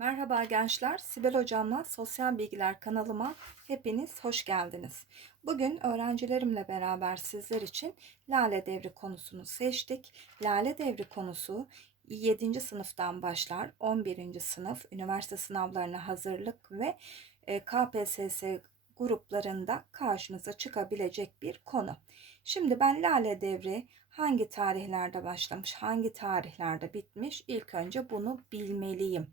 Merhaba gençler, Sibel Hocam'la Sosyal Bilgiler kanalıma hepiniz hoş geldiniz. Bugün öğrencilerimle beraber sizler için Lale Devri konusunu seçtik. Lale Devri konusu 7. sınıftan başlar, 11. sınıf üniversite sınavlarına hazırlık ve e, KPSS gruplarında karşınıza çıkabilecek bir konu. Şimdi ben Lale Devri hangi tarihlerde başlamış, hangi tarihlerde bitmiş ilk önce bunu bilmeliyim.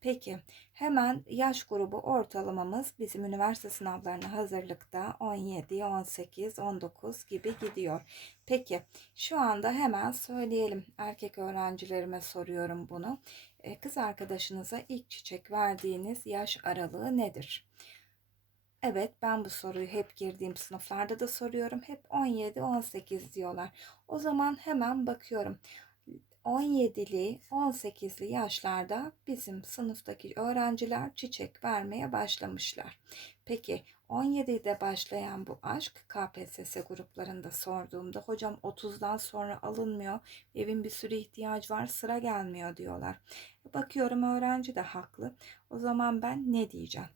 Peki hemen yaş grubu ortalamamız bizim üniversite sınavlarına hazırlıkta 17, 18, 19 gibi gidiyor. Peki şu anda hemen söyleyelim. Erkek öğrencilerime soruyorum bunu. E, kız arkadaşınıza ilk çiçek verdiğiniz yaş aralığı nedir? Evet ben bu soruyu hep girdiğim sınıflarda da soruyorum. Hep 17-18 diyorlar. O zaman hemen bakıyorum. 17'li 18'li yaşlarda bizim sınıftaki öğrenciler çiçek vermeye başlamışlar. Peki 17'de başlayan bu aşk KPSS gruplarında sorduğumda hocam 30'dan sonra alınmıyor. Evin bir sürü ihtiyaç var sıra gelmiyor diyorlar. Bakıyorum öğrenci de haklı. O zaman ben ne diyeceğim?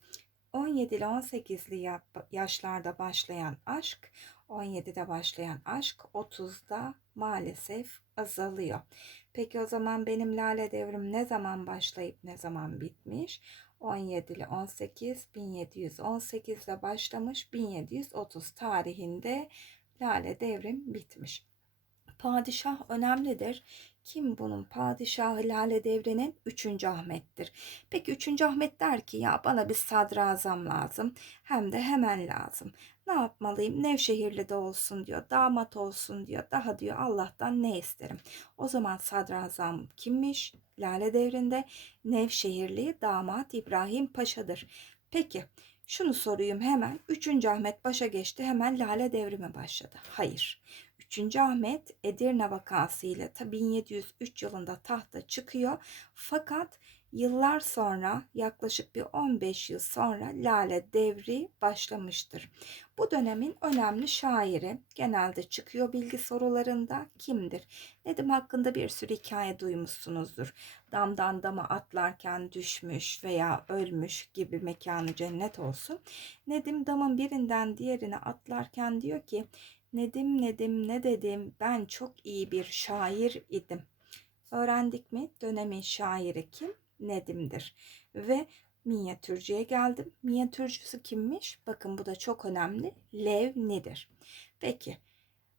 17 ile 18'li yaşlarda başlayan aşk, 17'de başlayan aşk 30'da maalesef azalıyor. Peki o zaman benim lale devrim ne zaman başlayıp ne zaman bitmiş? 17 ile 18, 1718 ile başlamış, 1730 tarihinde lale devrim bitmiş. Padişah önemlidir. Kim bunun padişahı Lale Devri'nin 3. Ahmet'tir. Peki 3. Ahmet der ki ya bana bir sadrazam lazım hem de hemen lazım. Ne yapmalıyım? Nevşehirli de olsun diyor. Damat olsun diyor. Daha diyor Allah'tan ne isterim? O zaman sadrazam kimmiş? Lale Devri'nde Nevşehirli damat İbrahim Paşa'dır. Peki şunu sorayım hemen. 3. Ahmet başa geçti hemen Lale Devrimi başladı. Hayır. 3. Ahmet Edirne vakası ile 1703 yılında tahta çıkıyor. Fakat yıllar sonra yaklaşık bir 15 yıl sonra Lale devri başlamıştır. Bu dönemin önemli şairi genelde çıkıyor bilgi sorularında kimdir? Nedim hakkında bir sürü hikaye duymuşsunuzdur. Damdan dama atlarken düşmüş veya ölmüş gibi mekanı cennet olsun. Nedim damın birinden diğerine atlarken diyor ki Nedim nedim ne dedim ben çok iyi bir şair idim. Öğrendik mi? Dönemin şairi kim? Nedim'dir. Ve minyatürcüye geldim. Minyatürcüsü kimmiş? Bakın bu da çok önemli. Lev nedir? Peki.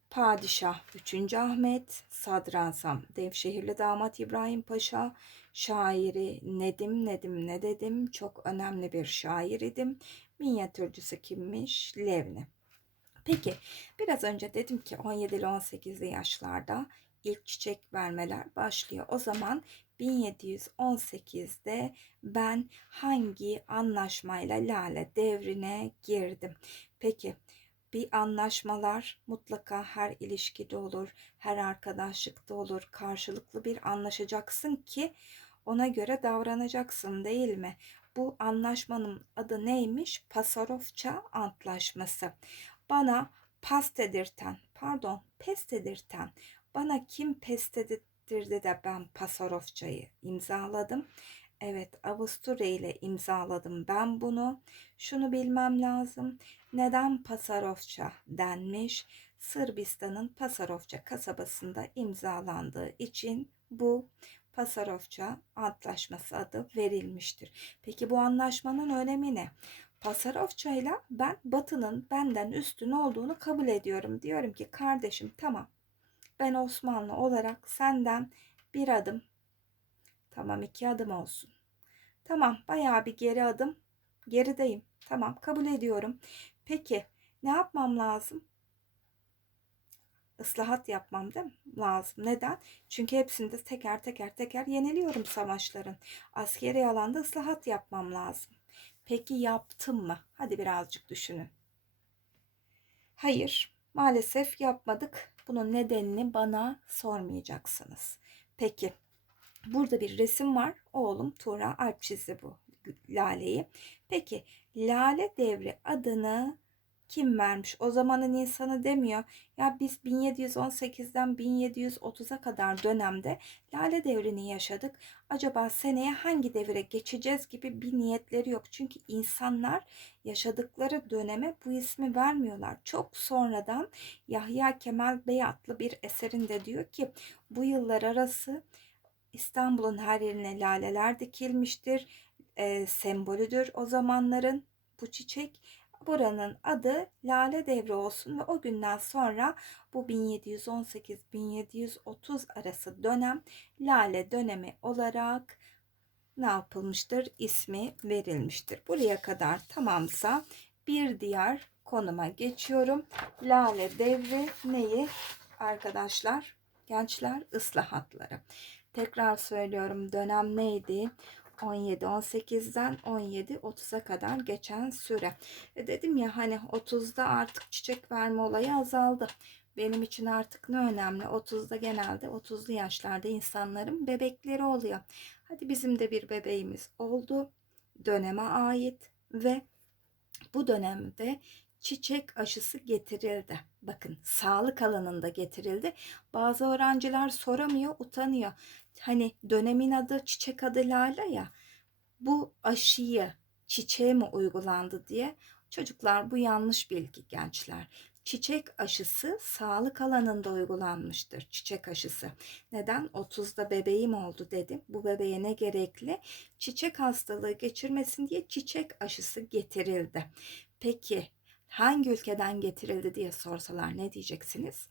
Padişah 3. Ahmet, Sadrazam Devşehirli Damat İbrahim Paşa, şairi Nedim Nedim ne dedim çok önemli bir şair idim. Minyatürcüsü kimmiş? Levni. Peki biraz önce dedim ki 17 ile 18'li yaşlarda ilk çiçek vermeler başlıyor. O zaman 1718'de ben hangi anlaşmayla Lale devrine girdim? Peki bir anlaşmalar mutlaka her ilişkide olur, her arkadaşlıkta olur. Karşılıklı bir anlaşacaksın ki ona göre devranacaksın değil mi? Bu anlaşmanın adı neymiş? Pasarofça Antlaşması bana past edirten, pardon pest edirten, bana kim pest edirtirdi de ben Pasarofçayı imzaladım. Evet Avusturya ile imzaladım ben bunu. Şunu bilmem lazım. Neden Pasarofça denmiş? Sırbistan'ın Pasarofça kasabasında imzalandığı için bu Pasarofça Antlaşması adı verilmiştir. Peki bu anlaşmanın önemi ne? Pasarofça ile ben Batı'nın benden üstün olduğunu kabul ediyorum. Diyorum ki kardeşim tamam ben Osmanlı olarak senden bir adım tamam iki adım olsun. Tamam bayağı bir geri adım gerideyim. Tamam kabul ediyorum. Peki ne yapmam lazım? Islahat yapmam değil mi? lazım. Neden? Çünkü hepsinde teker teker teker yeniliyorum savaşların. Askeri alanda ıslahat yapmam lazım. Peki yaptım mı? Hadi birazcık düşünün. Hayır, maalesef yapmadık. Bunun nedenini bana sormayacaksınız. Peki, burada bir resim var. Oğlum Tuğra Alp çizdi bu laleyi. Peki, lale devri adını kim vermiş? O zamanın insanı demiyor. Ya biz 1718'den 1730'a kadar dönemde Lale devrini yaşadık. Acaba seneye hangi devire geçeceğiz gibi bir niyetleri yok. Çünkü insanlar yaşadıkları döneme bu ismi vermiyorlar. Çok sonradan Yahya Kemal Bey adlı bir eserinde diyor ki bu yıllar arası İstanbul'un her yerine laleler dikilmiştir. E, sembolüdür o zamanların bu çiçek. Buranın adı Lale Devri olsun ve o günden sonra bu 1718-1730 arası dönem Lale dönemi olarak ne yapılmıştır? İsmi verilmiştir. Buraya kadar tamamsa bir diğer konuma geçiyorum. Lale devri neyi? Arkadaşlar, gençler ıslahatları. Tekrar söylüyorum dönem neydi? 17-18'den 17-30'a kadar geçen süre. E dedim ya hani 30'da artık çiçek verme olayı azaldı. Benim için artık ne önemli? 30'da genelde 30'lu yaşlarda insanların bebekleri oluyor. Hadi bizim de bir bebeğimiz oldu. Döneme ait ve bu dönemde çiçek aşısı getirildi. Bakın sağlık alanında getirildi. Bazı öğrenciler soramıyor, utanıyor. Hani dönemin adı çiçek adı Lale ya. Bu aşıyı çiçeğe mi uygulandı diye çocuklar bu yanlış bilgi gençler. Çiçek aşısı sağlık alanında uygulanmıştır. Çiçek aşısı. Neden? 30'da bebeğim oldu dedim. Bu bebeğe ne gerekli? Çiçek hastalığı geçirmesin diye çiçek aşısı getirildi. Peki hangi ülkeden getirildi diye sorsalar ne diyeceksiniz?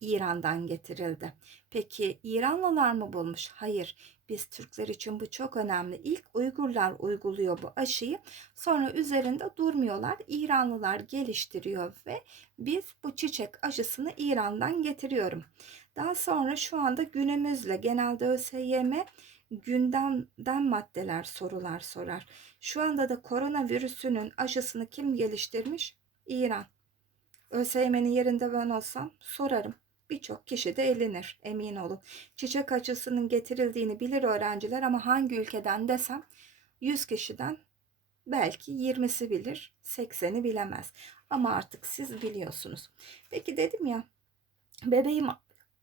İran'dan getirildi. Peki İranlılar mı bulmuş? Hayır. Biz Türkler için bu çok önemli. İlk Uygurlar uyguluyor bu aşıyı. Sonra üzerinde durmuyorlar. İranlılar geliştiriyor ve biz bu çiçek aşısını İran'dan getiriyorum. Daha sonra şu anda günümüzle genelde ÖSYM gündemden maddeler sorular sorar. Şu anda da koronavirüsünün aşısını kim geliştirmiş? İran. ÖSYM'nin yerinde ben olsam sorarım. Birçok kişi de elinir emin olun. Çiçek aşısının getirildiğini bilir öğrenciler ama hangi ülkeden desem 100 kişiden belki 20'si bilir, 80'i bilemez. Ama artık siz biliyorsunuz. Peki dedim ya bebeğim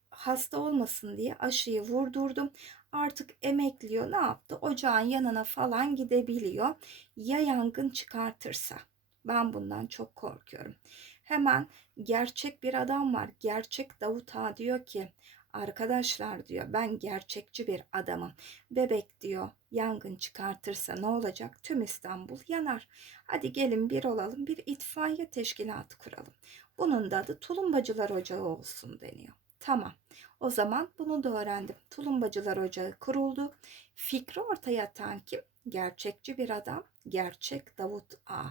hasta olmasın diye aşıyı vurdurdum. Artık emekliyor. Ne yaptı? Ocağın yanına falan gidebiliyor. Ya yangın çıkartırsa? Ben bundan çok korkuyorum. Hemen gerçek bir adam var. Gerçek Davut Ağa diyor ki arkadaşlar diyor ben gerçekçi bir adamım. Bebek diyor yangın çıkartırsa ne olacak? Tüm İstanbul yanar. Hadi gelin bir olalım bir itfaiye teşkilatı kuralım. Bunun da adı Tulumbacılar Ocağı olsun deniyor. Tamam. O zaman bunu da öğrendim. Tulumbacılar Ocağı kuruldu. Fikri ortaya atan kim? Gerçekçi bir adam. Gerçek Davut A.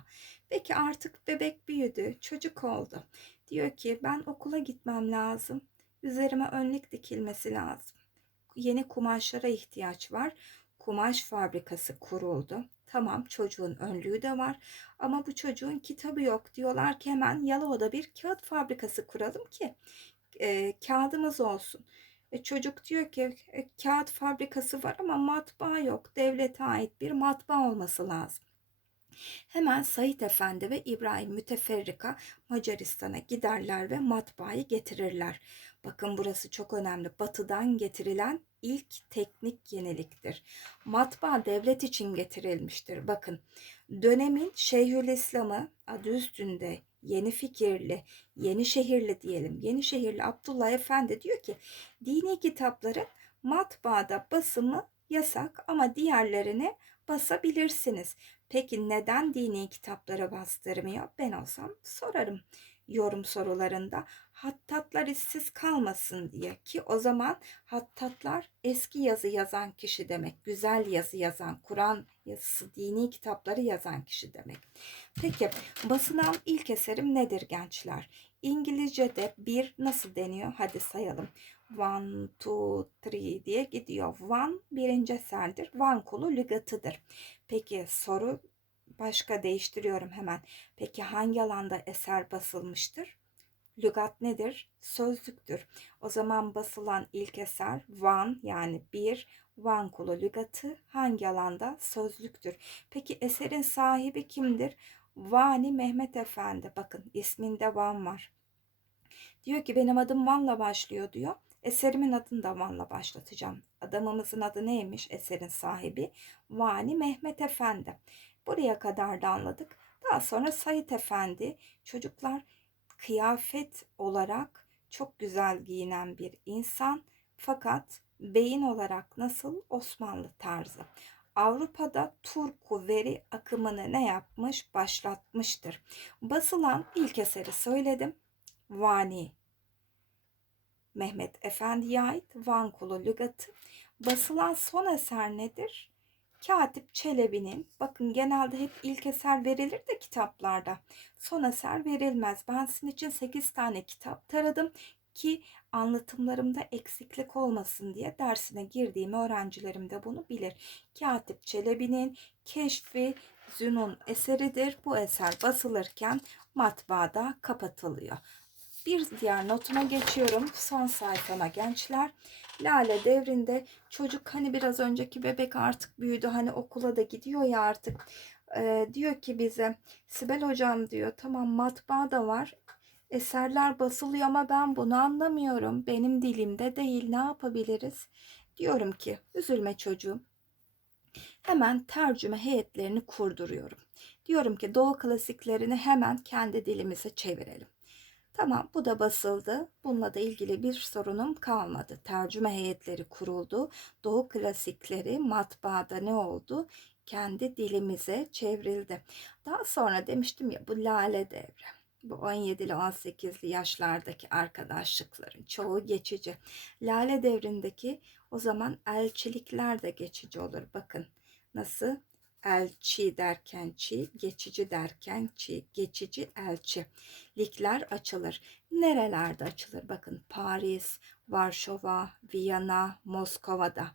Peki artık bebek büyüdü. Çocuk oldu. Diyor ki ben okula gitmem lazım. Üzerime önlük dikilmesi lazım. Yeni kumaşlara ihtiyaç var. Kumaş fabrikası kuruldu. Tamam çocuğun önlüğü de var ama bu çocuğun kitabı yok. Diyorlar ki hemen Yalova'da bir kağıt fabrikası kuralım ki e, kağıdımız olsun. E, çocuk diyor ki e, kağıt fabrikası var ama matbaa yok. Devlete ait bir matbaa olması lazım. Hemen Said Efendi ve İbrahim Müteferrika Macaristan'a giderler ve matbaayı getirirler. Bakın burası çok önemli. Batıdan getirilen ilk teknik yeniliktir. Matbaa devlet için getirilmiştir. Bakın dönemin Şeyhülislam'ı adı üstünde yeni fikirli, yeni şehirli diyelim. Yeni şehirli Abdullah Efendi diyor ki dini kitapların matbaada basımı yasak ama diğerlerini basabilirsiniz. Peki neden dini kitaplara bastırmıyor? Ben olsam sorarım yorum sorularında hattatlar işsiz kalmasın diye ki o zaman hattatlar eski yazı yazan kişi demek. Güzel yazı yazan, Kur'an yazısı, dini kitapları yazan kişi demek. Peki basılan ilk eserim nedir gençler? İngilizce'de bir nasıl deniyor? Hadi sayalım. One, two, three diye gidiyor. One birinci eserdir. Van kolu lügatıdır. Peki soru başka değiştiriyorum hemen. Peki hangi alanda eser basılmıştır? Lügat nedir? Sözlüktür. O zaman basılan ilk eser Van yani bir Van kulu lügatı hangi alanda? Sözlüktür. Peki eserin sahibi kimdir? Vani Mehmet Efendi. Bakın isminde Van var. Diyor ki benim adım Van'la başlıyor diyor. Eserimin adını da Van'la başlatacağım. Adamımızın adı neymiş eserin sahibi? Vani Mehmet Efendi. Buraya kadar da anladık. Daha sonra Sait Efendi. Çocuklar kıyafet olarak çok güzel giyinen bir insan. Fakat beyin olarak nasıl? Osmanlı tarzı. Avrupa'da Turku veri akımını ne yapmış? Başlatmıştır. Basılan ilk eseri söyledim. Vani Mehmet Efendi'ye ait Van Kulu Lügatı. Basılan son eser nedir? Katip Çelebi'nin, bakın genelde hep ilk eser verilir de kitaplarda. Son eser verilmez. Ben sizin için 8 tane kitap taradım ki anlatımlarımda eksiklik olmasın diye dersine girdiğim öğrencilerim de bunu bilir. Katip Çelebi'nin Keşfi Zünun eseridir. Bu eser basılırken matbaada kapatılıyor. Bir diğer notuma geçiyorum. Son sayfama gençler. Lale devrinde çocuk hani biraz önceki bebek artık büyüdü. Hani okula da gidiyor ya artık. Ee, diyor ki bize Sibel hocam diyor tamam matbaa da var. Eserler basılıyor ama ben bunu anlamıyorum. Benim dilimde değil ne yapabiliriz? Diyorum ki üzülme çocuğum. Hemen tercüme heyetlerini kurduruyorum. Diyorum ki Doğu klasiklerini hemen kendi dilimize çevirelim. Tamam bu da basıldı. Bununla da ilgili bir sorunum kalmadı. Tercüme heyetleri kuruldu. Doğu klasikleri matbaada ne oldu? Kendi dilimize çevrildi. Daha sonra demiştim ya bu lale devri. Bu 17'li 18'li yaşlardaki arkadaşlıkların çoğu geçici. Lale devrindeki o zaman elçilikler de geçici olur. Bakın nasıl elçi derken çi, geçici derken çi, geçici elçi. Likler açılır. Nerelerde açılır? Bakın Paris, Varşova, Viyana, Moskova'da.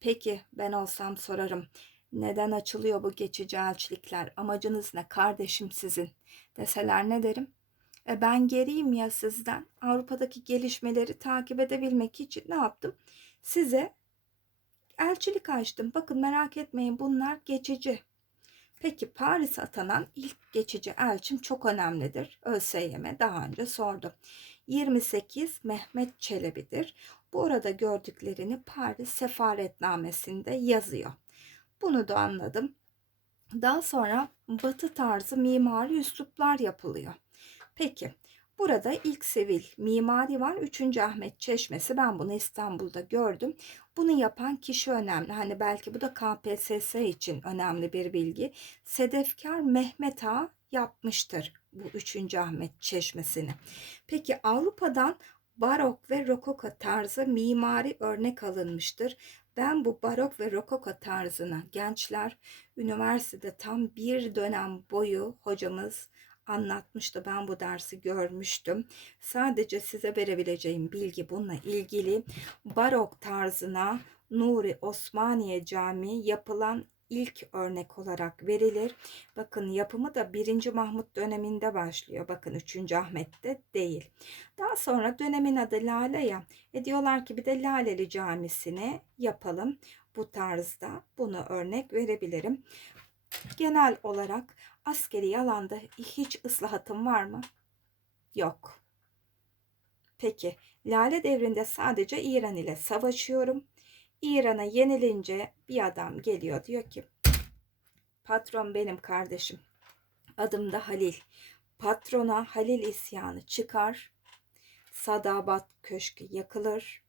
Peki ben olsam sorarım. Neden açılıyor bu geçici elçilikler? Amacınız ne kardeşim sizin? Deseler ne derim? E ben geriyim ya sizden. Avrupa'daki gelişmeleri takip edebilmek için ne yaptım? Size elçilik açtım. Bakın merak etmeyin bunlar geçici. Peki Paris atanan ilk geçici elçim çok önemlidir. ÖSYM daha önce sordu. 28 Mehmet Çelebi'dir. Bu arada gördüklerini Paris sefaretnamesinde yazıyor. Bunu da anladım. Daha sonra batı tarzı mimari üsluplar yapılıyor. Peki burada ilk Sevil mimari var. 3. Ahmet Çeşmesi ben bunu İstanbul'da gördüm. Bunu yapan kişi önemli. Hani belki bu da KPSS için önemli bir bilgi. Sedefkar Mehmet Ağa yapmıştır bu 3. Ahmet Çeşmesi'ni. Peki Avrupa'dan barok ve rokoko tarzı mimari örnek alınmıştır. Ben bu barok ve rokoko tarzına gençler üniversitede tam bir dönem boyu hocamız anlatmıştı. Ben bu dersi görmüştüm. Sadece size verebileceğim bilgi bununla ilgili barok tarzına Nuri Osmaniye Camii yapılan ilk örnek olarak verilir. Bakın yapımı da 1. Mahmut döneminde başlıyor. Bakın 3. Ahmet'te değil. Daha sonra dönemin adı Lale ya. E diyorlar ki bir de Laleli Camisi'ni yapalım. Bu tarzda bunu örnek verebilirim. Genel olarak askeri alanda hiç ıslahatım var mı? Yok. Peki Lale devrinde sadece İran ile savaşıyorum. İran'a yenilince bir adam geliyor diyor ki patron benim kardeşim. Adım da Halil. Patrona Halil isyanı çıkar. Sadabat Köşkü yakılır.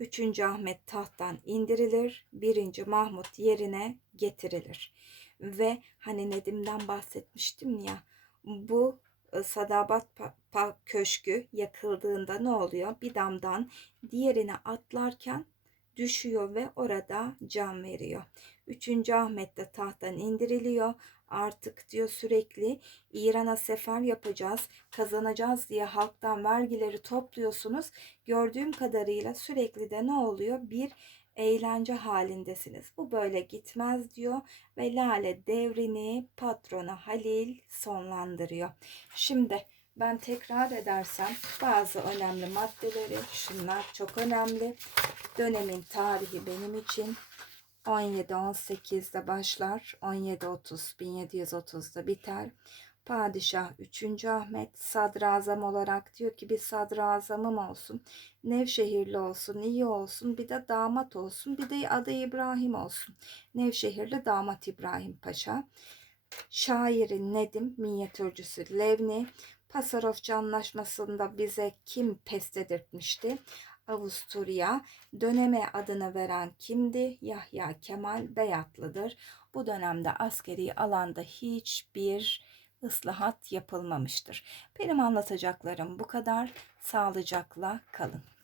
3. Ahmet tahttan indirilir. 1. Mahmut yerine getirilir ve hani Nedim'den bahsetmiştim ya bu Sadabat Köşkü yakıldığında ne oluyor? Bir damdan diğerine atlarken düşüyor ve orada can veriyor. Üçüncü Ahmet de tahttan indiriliyor. Artık diyor sürekli İran'a sefer yapacağız, kazanacağız diye halktan vergileri topluyorsunuz. Gördüğüm kadarıyla sürekli de ne oluyor? Bir eğlence halindesiniz. Bu böyle gitmez diyor ve Lale devrini patrona Halil sonlandırıyor. Şimdi ben tekrar edersem bazı önemli maddeleri şunlar çok önemli. Dönemin tarihi benim için 17-18'de başlar. 17-30 1730'da biter. Padişah 3. Ahmet sadrazam olarak diyor ki bir sadrazamım olsun. Nevşehirli olsun, iyi olsun, bir de damat olsun, bir de adı İbrahim olsun. Nevşehirli damat İbrahim Paşa. Şairi Nedim, minyatürcüsü Levni. Pasarofçu anlaşmasında bize kim pest edirtmişti? Avusturya. Döneme adını veren kimdi? Yahya Kemal Beyatlı'dır. Bu dönemde askeri alanda hiçbir ıslahat yapılmamıştır. Benim anlatacaklarım bu kadar. Sağlıcakla kalın.